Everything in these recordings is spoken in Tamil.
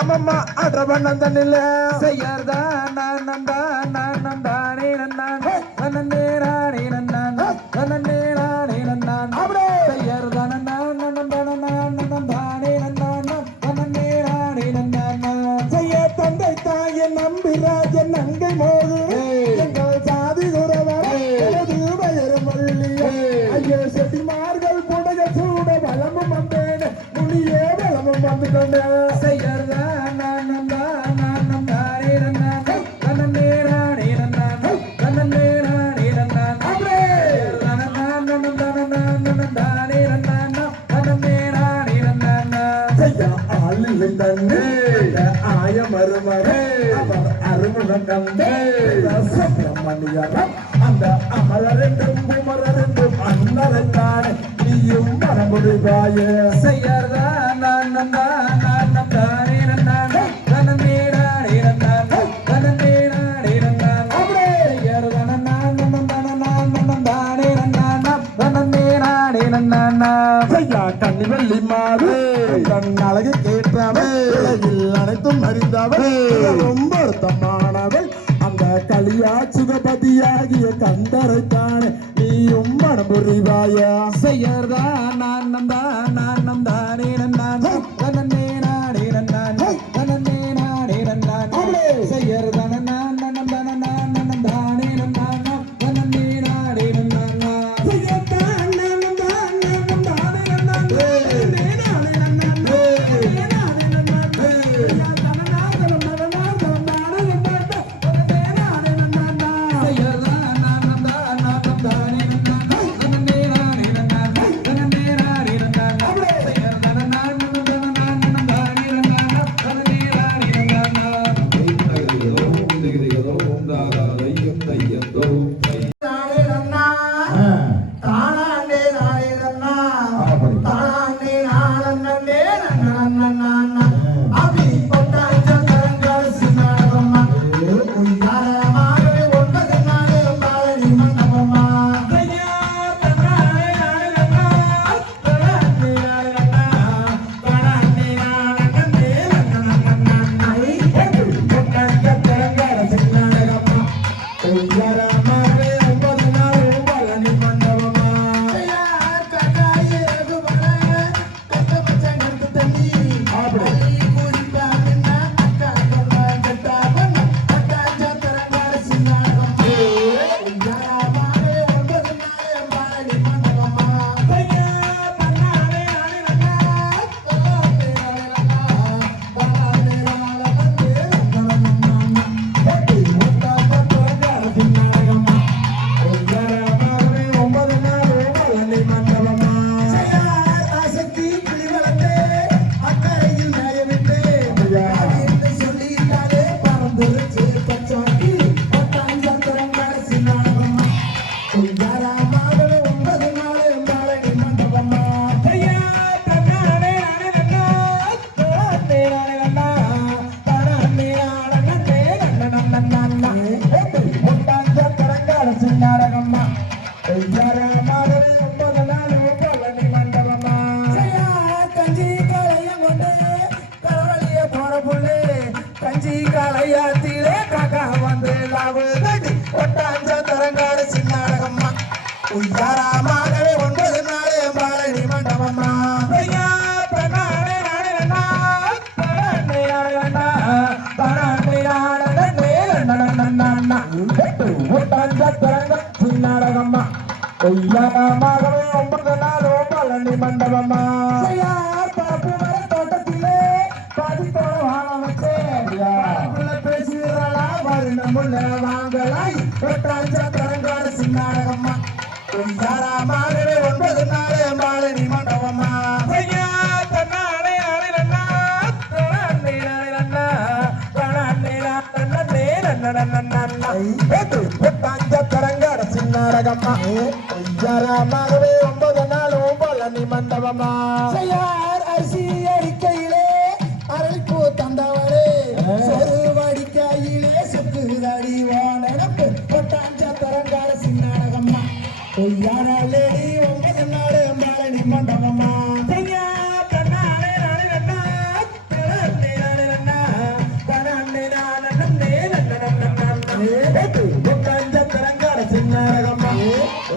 அம்மம்மா அடவனந்தனில செய்யறதா நான் நந்தா நான் நந்தானே நன்னான் நன்னே நானே நன்னான் நன்னே நானே நன்னான் செய்யறதா நான் நந்தன நான் நந்தானே நன்னான் நன்னே நானே நன்னான் செய்ய தந்தை தாயை நம்பிராஜன் நங்கை மோது எங்கள் சாதி குறவர் எனது வயறு மல்லியே ஐயோ செட்டிமார்கள் புடைய சூட வளமும் வந்தேன் முனியே வளமும் வந்து கொண்டேன் செய்யறதா அந்த அமலரென்றும் குமரரென்றும் அன்னரைத்தானே நீயும் மனமுடிவாய செய்யறதா நான் நந்தா நான் நந்தானே நன்னான் நன்னே நானே நன்னான் நன்னே நானே நன்னான் செய்யறதா நான் நந்தன நான் நந்தானே நன்னான் நன்னே நானே நன்னான் செய்யா கண்ணி வெள்ளி மாறு கண் அழகு கேட்டவள் அனைத்தும் அறிந்தவள் ரொம்ப அர்த்தமானவள் அந்த கலியா சுகபதியாகிய கந்தரைத்தானே நீயும் மனமுறிவாயா செய்யறதா நான் நந்தா நான் நந்தானே நன்னான் நன்னே நானே நன்னான் நன்னே நானே நன்னான் செய்யறதா நான் நந்தன நான் நந்தானே நன்னான் நன்னே நானே நன்னான் செய்யறதா நான் நந்தான் நான் நந்தானே நன்னான் நன்னே நானே நன்னான் நன்னே நானே நன்னான் கஞ்சி காலையாத்திலே காக்கா வந்து லாவுதடி ஒட்டாஞ்ச தரங்காடு சின்னாடகம்மா உய்யாராமாகவே 9 நாளே பாலடி மண்டபம்மா ஐயா பெண்ணானே நானே நன்னா பொய்யாரமாகவே 9 நாளும் பழனி மண்டபமா பரப்பு மர தோட்டத்திலே பதித்தோட வாழ வச்சே பேசுகிறா வருணமுள்ள வாங்கலாய் தரங்காடு சின்னாடகம்மா பொய்யாரமாகவே 9 நாளே பழனி மண்டபமா தரங்காடு சின்னாடகம்மா பொய்யாரமாகவே 9 நாளும் பழனி மண்டபமா அரிசி அறிக்கையிலே அரளிப்பூ தந்தவரே சொரு வடிக்கையிலே சுத்துதடி வானப்பு பொட்டாஞ்ச தரங்காட சின்னாடகம்மா பொய்யாரே 9 நாள் பழனி மண்டபமா பொய்யாரே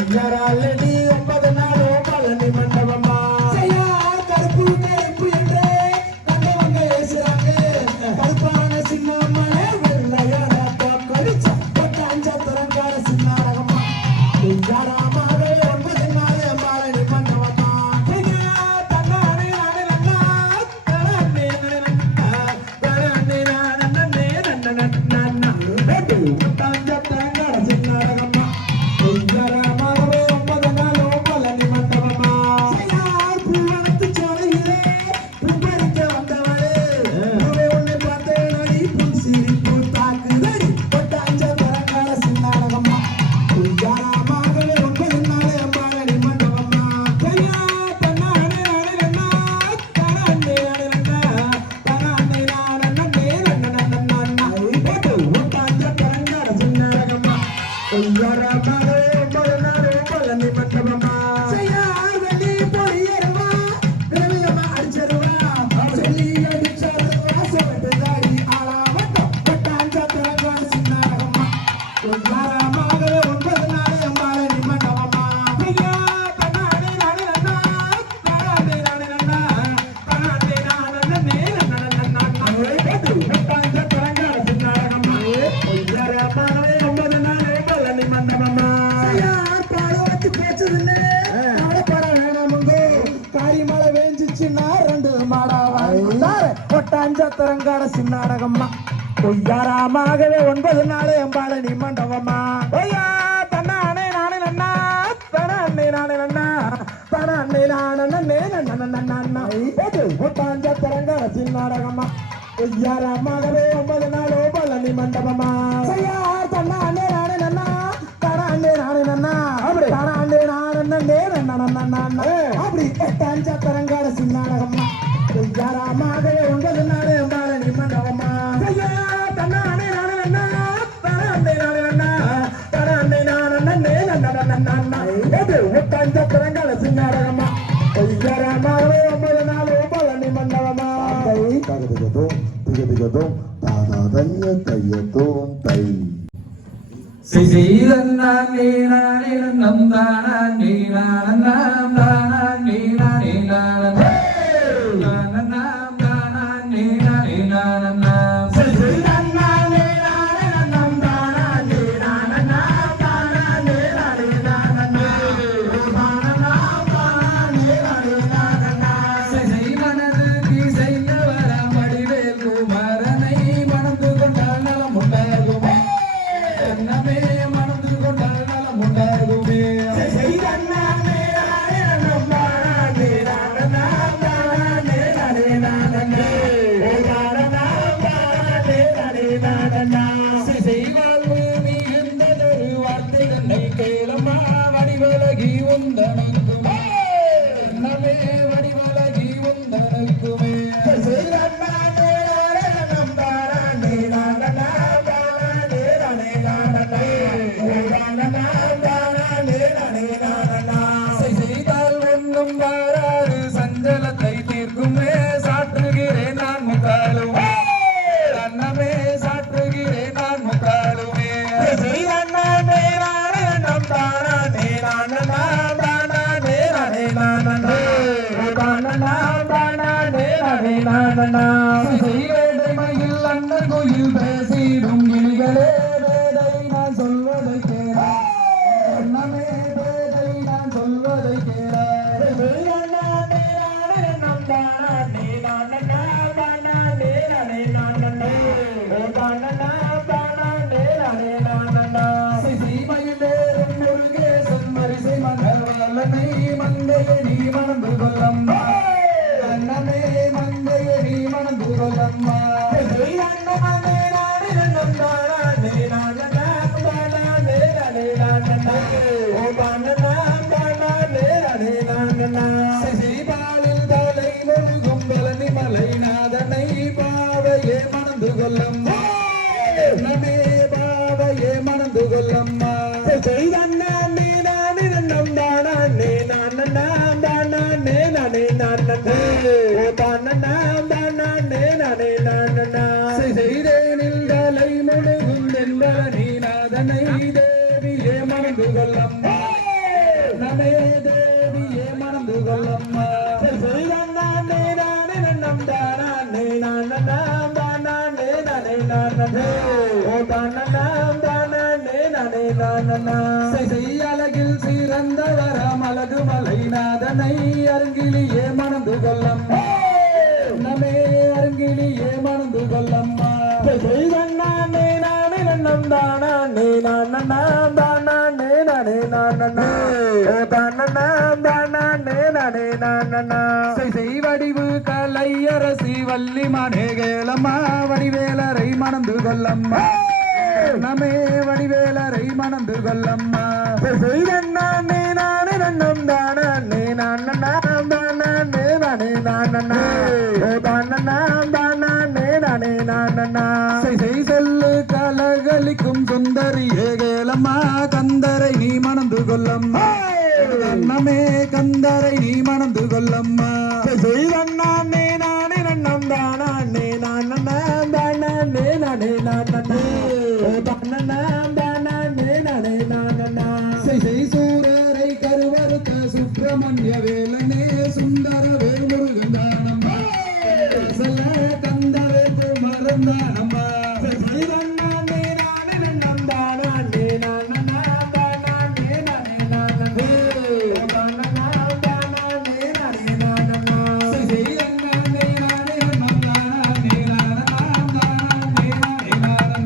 9 நாள் பழனி மண்டபமா கருப்பு கருப்பு என்றே கண்டவங்க ஏசுறாங்க கருப்பான சின்னம்மனே வெள்ளையான கழிச்ச பொட்டாஞ்ச தரங்காட சின்னாடகம்மா பொய்யாரமாகவே 9 நாள் பழனி மண்டபமா பொட்டாஞ்ச தரங்காட சின்னாடகம்மா பொய்யாரமாகவே 9 நாள் பழனி மண்டபமா பூவனத்து சோலையிலே பூப்பறிக்க வந்தவளே உன்னை பார்த்தேன் அடி புன் சிரிப்பு தாக்குதடி பொட்டாஞ்ச தரங்காட சின்னாடகம்மா பொய்யாரமாகவே 9 நாள் பழனி மண்டபமா தரங்காட சின்னாடகம்மா பொய்யாரமாகவே 9 நாள் பழனி மண்டபமா பொய்யா தன்னானே நானே நன்னா தனானே நானே நன்னா தனானே நானே நன்னா பொட்டாஞ்ச தரங்காட சின்னாடகம்மா பொய்யாரமாகவே 9 நாள் பழனி மண்டபமா தன்னானே நானே நன்னா தனானே நானே நன்னா அப்படி தனானே நானே நன்னா அப்படி பொட்டாஞ்ச தரங்காட சின்னாடகம்மா பொய்யாரமாகவே 9 நாள் பழனி மண்டபமா தன்னானே நானே நன்னா தனானே நானே நன்னா தனானே நானே பொட்டாஞ்ச தரங்காட சின்னாடகம்மா பொய்யாரமாகவே 9 நாள் பழனி மண்டபமா திகதிகதும் தாதாதைய தையதும் தை சிசிதன்னானே நானே நன்னம் தானானே நானன்னாம் தானானே நானே நானன்னாம் நானன்னாம் தானானே நானே நானன்னாம் சிசிதன்னானே நானே நன்னம் தானானே நானன்னாம் தானானே நானே நானன்னாம் தானன்னாம் தானானே நானே நானன்னாம் சிசிதனதுக்கு செய்யவர மடிவேல் குமாரனை மணந்து கொண்டால் நலம் உண்டாகுமே என்னமே மணந்து கொண்டால் நலம் உண்டாகுமே செய்தன்னானே நானே நன்னம் தானானே நானன்னாம் கொல்லம்மா நமே பாவையே மணந்து கொல்லம்மா செய்தண்ணா நீ நானே நன்னம் தானா நே நான் நாம் தானா நே நானே நான் நன்னே ஓ தானா தானா நே நானே நான் செய்தேனில் தலை முழுகும் என்ப நீநாதனை தேவியே மணந்து கொல்லம்மா நமே தேவியே மணந்து கொல்லம்மா செய்தண்ணா நீ நானே நன்னம் தானா நே நான் நாம் தானா நே நானே நான் நன்னே ஓ தானா தானா நே நானே நான் செய்யழகில் சிறந்தவரம் அழகு மலைநாதனை அருங்கிலியே மணந்து கொல்லம்மா நமே அருங்கிலியே மணந்து கொல்லம்மா செய்தண்ணா நே நானே நன்னம் தானா நே நான் தானா நே நானே நான் ஓ தானா தானா நே நானே நான் செய்வடிவு கலையரசி வள்ளி மனேகேலம்மா வடிவேலரை மணந்து கொல்லம்மா நமே வடிவேலரை மணந்து கொல்லம்மா செய்தண்ணா நே நானே நன்னம் தானா நே நான் தானா நே நானே நான் ஓ தானா தானா நே நானே நான் செய் சொல்லு கலகளிக்கும் சுந்தரியே கேளம்மா கந்தரை நீ மணந்து கொல்லம்மா நமே கந்தரை நீ மணந்து கொல்லம்மா செய்தண்ணா நே நானே நன்னம் தானா நே நான் தானா நே நானே நான் ஓ தானா தானா நே நானே நான் செய் சூரரை கருவறுத்த சுப்பிரமணிய வேலனே சுந்தர வேமுருகன் தானம்மா கந்தரை மறந்தானம்மா செய்தண்ணா நே நானே நன்னம் தானா நே நான் தானா நே நானே நான் ஓ தானா தானா நே நானே நான் செய்தண்ணா நே நானே நன்னம் தானா நே நான் தானா நே நானே நான்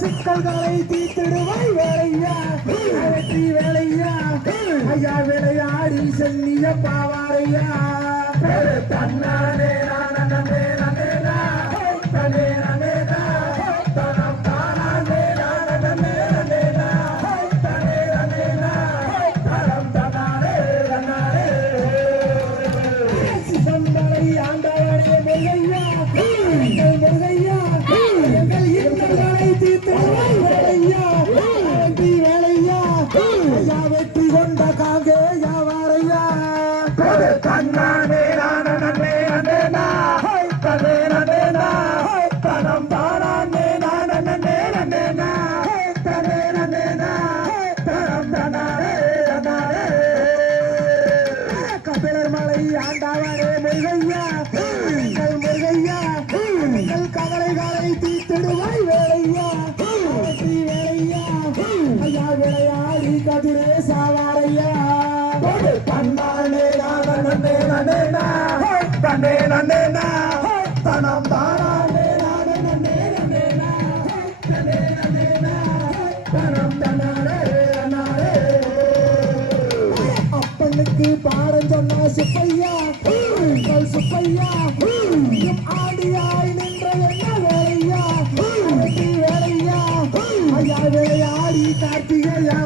சிக்கல்களை தீர்த்திடுவாய் வேலையா வெற்றி வேலையா ஐயா விளையாடி செல்லிய பாவாரையா தன்னானே நானே நன்னே நன்னேனா தன்னே நன்னேனா தனம் தானானே நானே நன்னே நன்னேனா தன்னே நன்னேனா தனம் தானானே நன்னானே சிதம்பரை ஆண்டவரே முருகையா எங்கள் முருகையா எங்கள் இன்னல்களை தீர்த்திடுவாய் வேலையா வெற்றி வேலையா ஐயா வெற்றி கொண்ட காங்கே யாவாரையா தன்னானே நானே நன்னே நன்னேனா தன்னே நன்னேனா தனம் தானானே நானே நன்னே நன்னேனா தன்னே நன்னேனா தனம் தானானே நன்னானே கபிலர் மலை ஆண்டவரே முருகையா எங்கள் முருகையா எங்கள் கவலைகளை தீர்த்திடுவாய் வேலையா வெற்றி வேலையா ஐயா விளையாடி கதிரே சாவாரையா தன்னானே நானே நன்னே நன்னேனா தன்னே நன்னேனா தனம் தானானே நானே நன்னே நன்னேனா தன்னே நன்னேனா தனம் தானானே நன்னானே அப்பனுக்கு பாடம் சொன்ன சுப்பையா எங்கள் சுப்பையா ஆடியாய் நின்ற என்ன வேலையா வெற்றி வேலையா ஐயா விளையாடி கார்த்திகையா